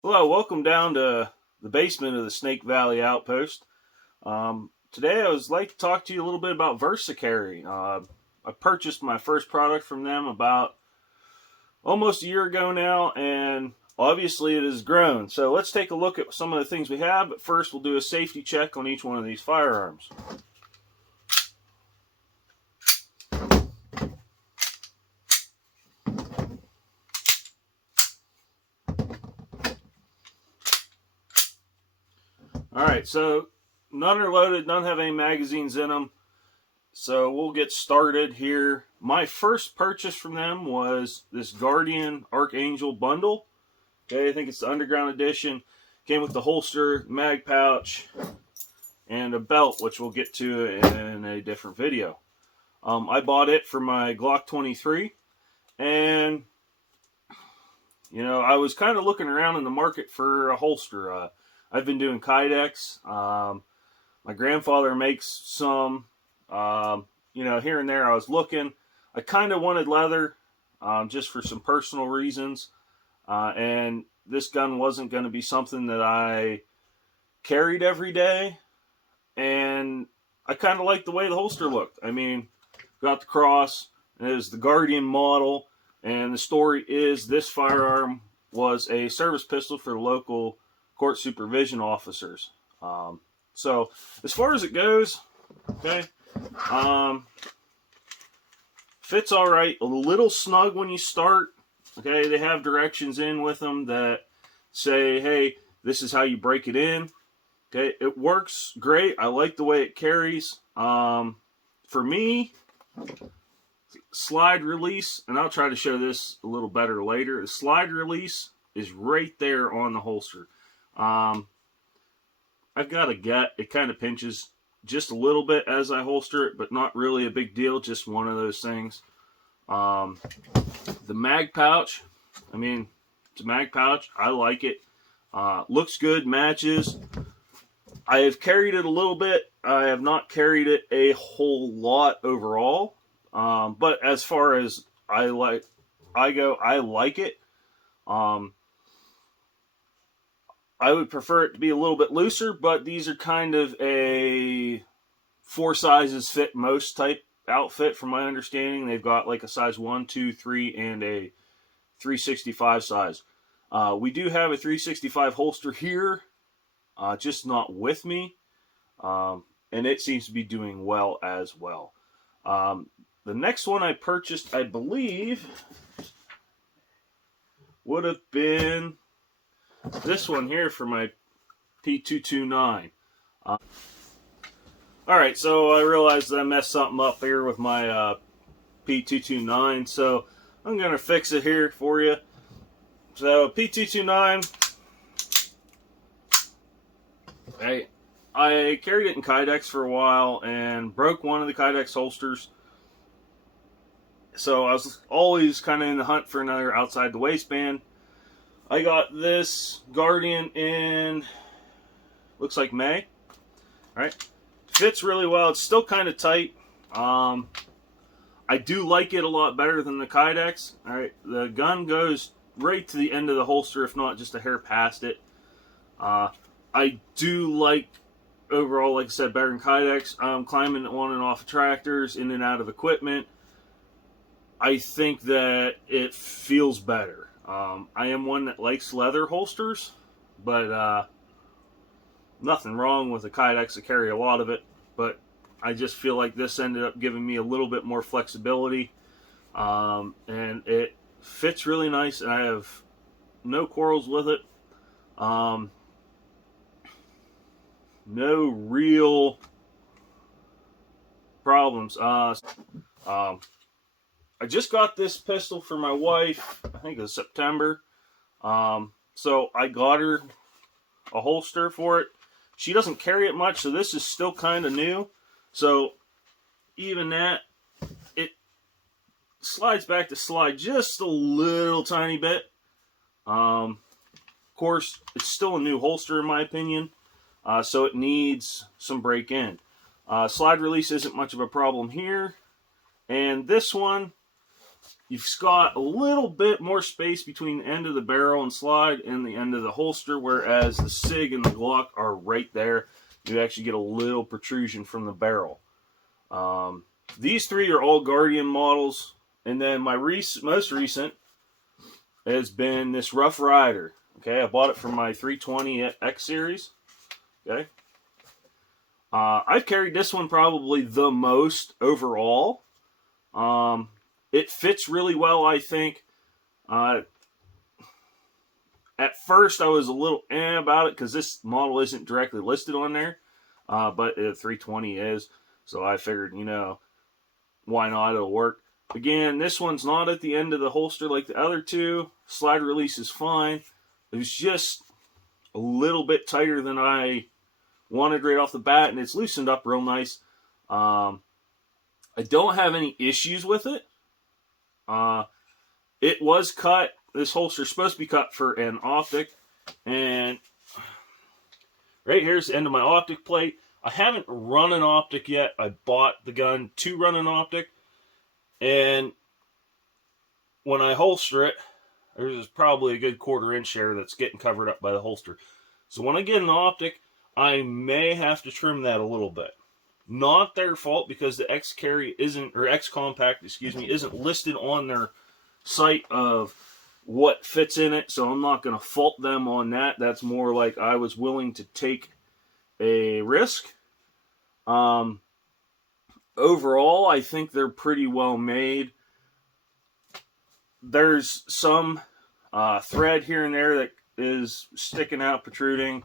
Hello, welcome down to the basement of the Snake Valley Outpost. Today I would like to talk to you a little bit about VersaCarry. I purchased my first product from them about almost a year ago now, and obviously it has grown. So let's take a look at some of the things we have, but first we'll do a safety check on each one of these firearms. Alright, so none are loaded, none have any magazines in them. So we'll get started here. My first purchase from them was this Guardian Archangel bundle. Okay, I think it's the Underground Edition. Came with the holster, mag pouch, and a belt, which we'll get to in a different video. I bought it for my Glock 23, and I was kind of looking around in the market for a holster. I've been doing Kydex. My grandfather makes some. Here and there I was looking. I kind of wanted leather, just for some personal reasons. And this gun wasn't going to be something that I carried every day. And I kind of liked the way the holster looked. I mean, got the cross. It is the Guardian model. And the story is this firearm was a service pistol for the local court supervision officers. So as far as it goes, okay, fits all right. A little snug when you start. Okay, they have directions in with them that say, hey, this is how you break it in. Okay, it works great. I like the way it carries. For me, slide release, and I'll try to show this a little better later. The slide release is right there on the holster. I've got a gut. It kind of pinches just a little bit as I holster it, but not really a big deal. Just one of those things. The mag pouch, I mean, it's a mag pouch. I like it. Looks good, matches. I have carried it a little bit. I have not carried it a whole lot overall. But as far as I like it. I would prefer it to be a little bit looser, but these are kind of a 4 sizes fit most type outfit from my understanding. They've got like a size 1, 2, 3, and a 365 size. We do have a 365 holster here, just not with me, and it seems to be doing well as well. The next one I purchased, I believe, would have been this one here for my P229. Alright, so I realized that I messed something up here with my P229, so I'm going to fix it here for you. So, P229, I carried it in Kydex for a while and broke one of the Kydex holsters. So I was always kind of in the hunt for another outside the waistband. I got this Guardian in, looks like May. Alright. Fits really well. It's still kind of tight. I do like it a lot better than the Kydex. Alright. The gun goes right to the end of the holster, if not just a hair past it. I do like, overall, like I said, better than Kydex. Climbing on and off of tractors, in and out of equipment. I think that it feels better. I am one that likes leather holsters, but nothing wrong with a Kydex. I carry a lot of it, but I just feel like this ended up giving me a little bit more flexibility, and it fits really nice, and I have no quarrels with it. No real problems. I just got this pistol for my wife, I think it was September. So I got her a holster for it. She doesn't carry it much, so this is still kind of new. So even that, it slides back to slide just a little tiny bit. Of course, it's still a new holster in my opinion, so it needs some break-in. Slide release isn't much of a problem here. And this one, you've got a little bit more space between the end of the barrel and slide and the end of the holster, whereas the SIG and the Glock are right there. You actually get a little protrusion from the barrel. These three are all Guardian models, and then my most recent has been this Rough Rider. Okay, I bought it from my 320 X series. Okay, I've carried this one probably the most overall. It fits really well, I think. At first, I was a little about it because this model isn't directly listed on there, but the 320 is. So I figured, you know, why not? It'll work. Again, this one's not at the end of the holster like the other two. Slide release is fine. It was just a little bit tighter than I wanted right off the bat, and it's loosened up real nice. I don't have any issues with it. It was cut. This holster's supposed to be cut for an optic, and right here's the end of my optic plate. I haven't run an optic yet. I bought the gun to run an optic, and when I holster it, there's probably a good 1/4 inch there that's getting covered up by the holster. So when I get an optic, I may have to trim that a little bit. Not their fault, because the X Carry isn't, or X Compact, excuse me, isn't listed on their site of what fits in it, so I'm not going to fault them on that. That's more like I was willing to take a risk. Overall, I think they're pretty well made. There's some thread here and there that is sticking out, protruding,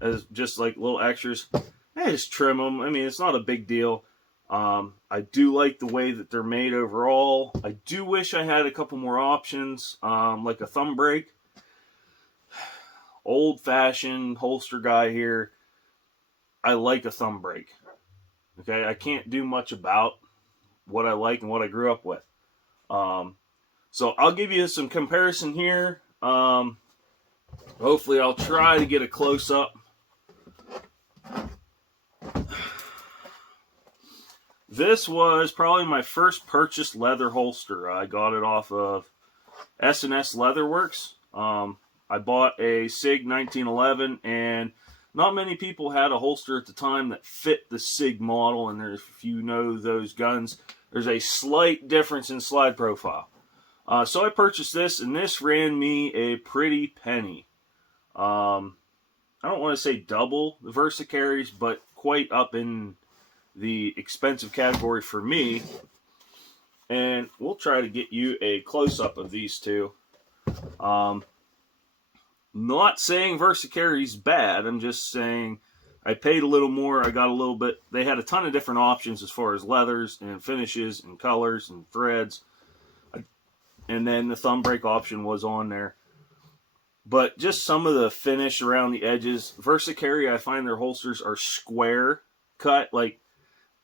as just like little extras. I just trim them. I mean, it's not a big deal. I do like the way that they're made overall. I do wish I had a couple more options, like a thumb brake. Old-fashioned holster guy here. I like a thumb brake. Okay, I can't do much about what I like and what I grew up with. So I'll give you some comparison here. Hopefully I'll try to get a close-up. This was probably my first purchased leather holster. I got it off of S&S Leatherworks. I bought a SIG 1911, and not many people had a holster at the time that fit the SIG model, and if you know those guns, there's a slight difference in slide profile. So I purchased this, and this ran me a pretty penny. I don't want to say double the Versacarries, but quite up in the expensive category for me. And we'll try to get you a close-up of these two. Not saying Versacarry's bad. I'm just saying I paid a little more. I got a little bit. They had a ton of different options as far as leathers and finishes and colors and threads. And then the thumb brake option was on there. But just some of the finish around the edges. Versacarry, I find their holsters are square cut. Like,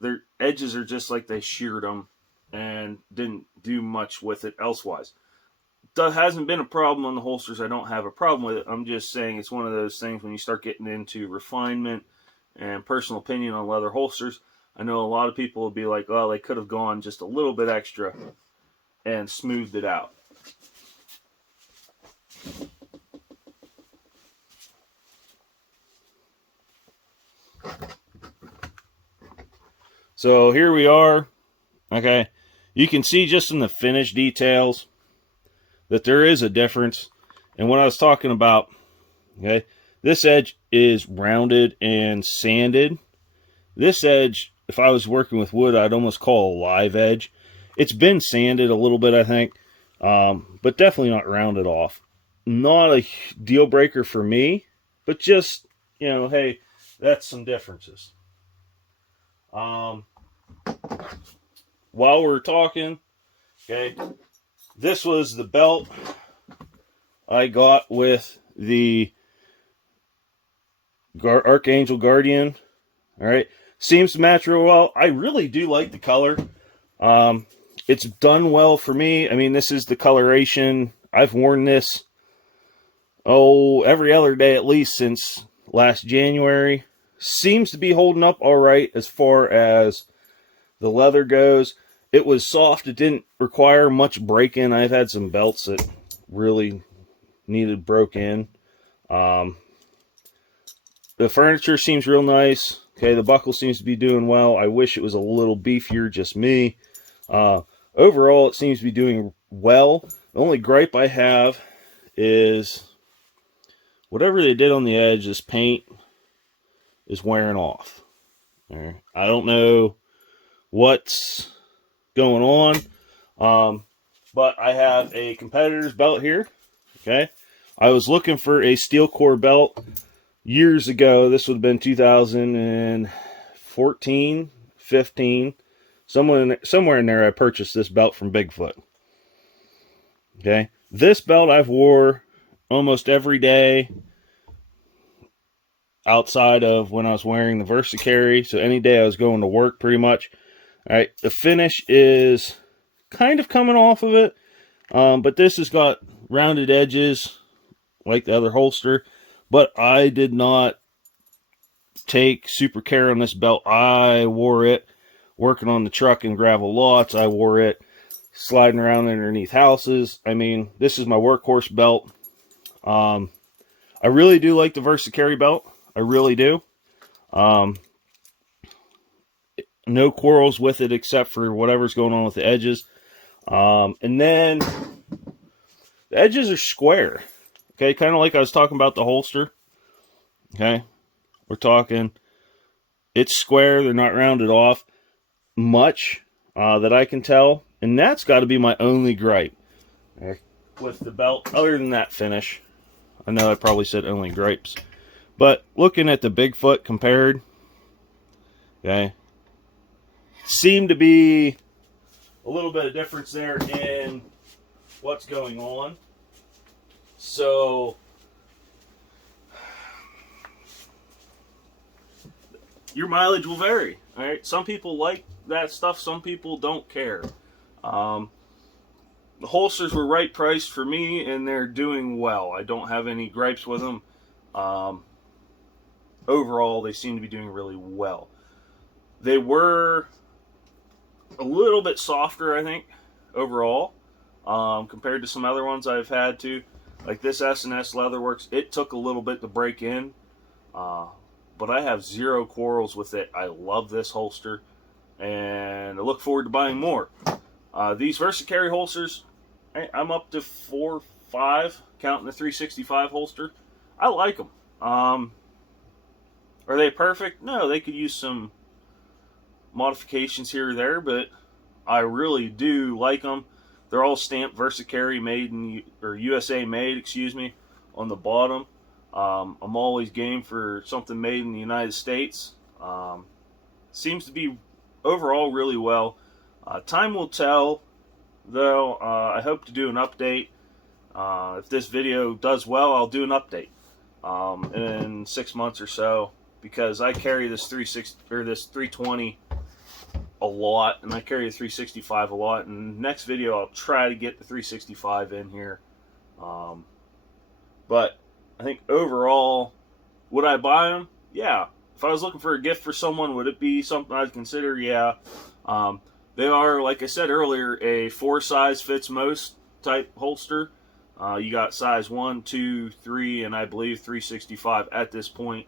their edges are just like they sheared them and didn't do much with it elsewise. That hasn't been a problem on the holsters. I don't have a problem with it. I'm just saying it's one of those things when you start getting into refinement and personal opinion on leather holsters. I know a lot of people will be like, oh, they could have gone just a little bit extra and smoothed it out. So here we are. Okay, you can see just in the finish details that there is a difference. And what I was talking about, okay, this edge is rounded and sanded. This edge, if I was working with wood, I'd almost call a live edge. It's been sanded a little bit, I think, but definitely not rounded off. Not a deal breaker for me, but just, you know, hey, that's some differences. While we're talking, okay, this was the belt I got with the Archangel Guardian. All right, seems to match real well. I really do like the color. It's done well for me. I mean, this is the coloration. I've worn this, every other day at least since last January. Seems to be holding up all right as far as the leather goes. It was soft. It didn't require much break-in. I've had some belts that really needed broke in. The furniture seems real nice. Okay, the buckle seems to be doing well. I wish it was a little beefier, just me. Overall, it seems to be doing well. The only gripe I have is whatever they did on the edge, this paint is wearing off. I don't know what's going on, but I have a competitor's belt here. Okay, I was looking for a steel core belt years ago. This would have been 2014, 15. Somewhere in there, I purchased this belt from Bigfoot. Okay, this belt I've wore almost every day outside of when I was wearing the VersaCarry. So any day I was going to work, pretty much. All right, the finish is kind of coming off of it, but this has got rounded edges like the other holster. But I did not take super care on this belt. I wore it working on the truck and gravel lots. I wore it sliding around underneath houses. I mean, this is my workhorse belt. I really do like the VersaCarry belt. I really do. No quarrels with it except for whatever's going on with the edges. And then the edges are square. Okay, kind of like I was talking about the holster. Okay, we're talking, it's square. They're not rounded off much that I can tell. And that's got to be my only gripe with the belt, other than that finish. I know I probably said only gripes. But looking at the Bigfoot compared, okay, seemed to be a little bit of difference there in what's going on. So your mileage will vary. All right, some people like that stuff, some people don't care. The holsters were right priced for me, and they're doing well. I don't have any gripes with them. Overall, they seem to be doing really well. They were a little bit softer, I think, overall, compared to some other ones I've had to. Like this S&S Leatherworks, it took a little bit to break in, but I have zero quarrels with it. I love this holster, and I look forward to buying more. These VersaCarry holsters, I'm up to 4, 5, counting the 365 holster. I like them. Are they perfect? No, they could use some modifications here or there, but I really do like them. They're all stamped VersaCarry made in, or USA made, excuse me, on the bottom. I'm always game for something made in the United States. Seems to be overall really well. Time will tell, though. I hope to do an update. If this video does well, I'll do an update in 6 months or so, because I carry this 320 a lot, and I carry the 365 a lot. And next video, I'll try to get the 365 in here. But I think overall, would I buy them? Yeah. If I was looking for a gift for someone, would it be something I'd consider? Yeah. They are, like I said earlier, a 4 size fits most type holster. You got size 1, 2, 3, and I believe 365 at this point.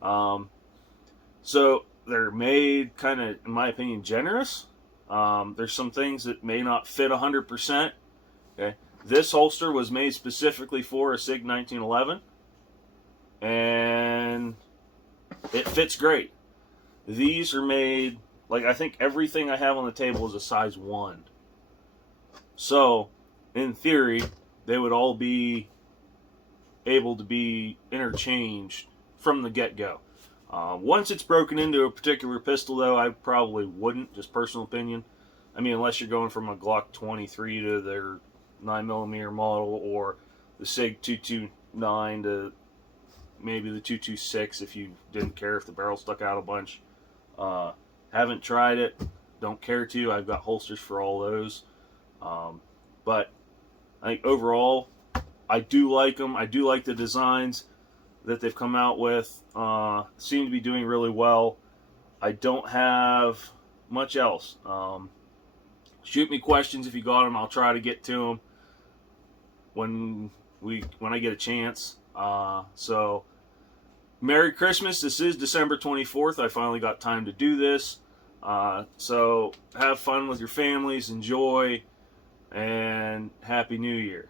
So they're made kind of, in my opinion, generous. There's some things that may not fit 100%. Okay, this holster was made specifically for a SIG 1911, and it fits great. These are made, like, I think everything I have on the table is a size 1. So, in theory, they would all be able to be interchanged from the get-go. Once it's broken into a particular pistol, though, I probably wouldn't, just personal opinion. I mean, unless you're going from a Glock 23 to their 9mm model, or the SIG 229 to maybe the 226 if you didn't care if the barrel stuck out a bunch. Haven't tried it, don't care to. I've got holsters for all those. But I think overall, I do like them. I do like the designs that they've come out with. Seem to be doing really well. I don't have much else. Shoot me questions if you got them. I'll try to get to them when I get a chance. So Merry Christmas. This is December 24th. I finally got time to do this. So have fun with your families, enjoy, and Happy New Year.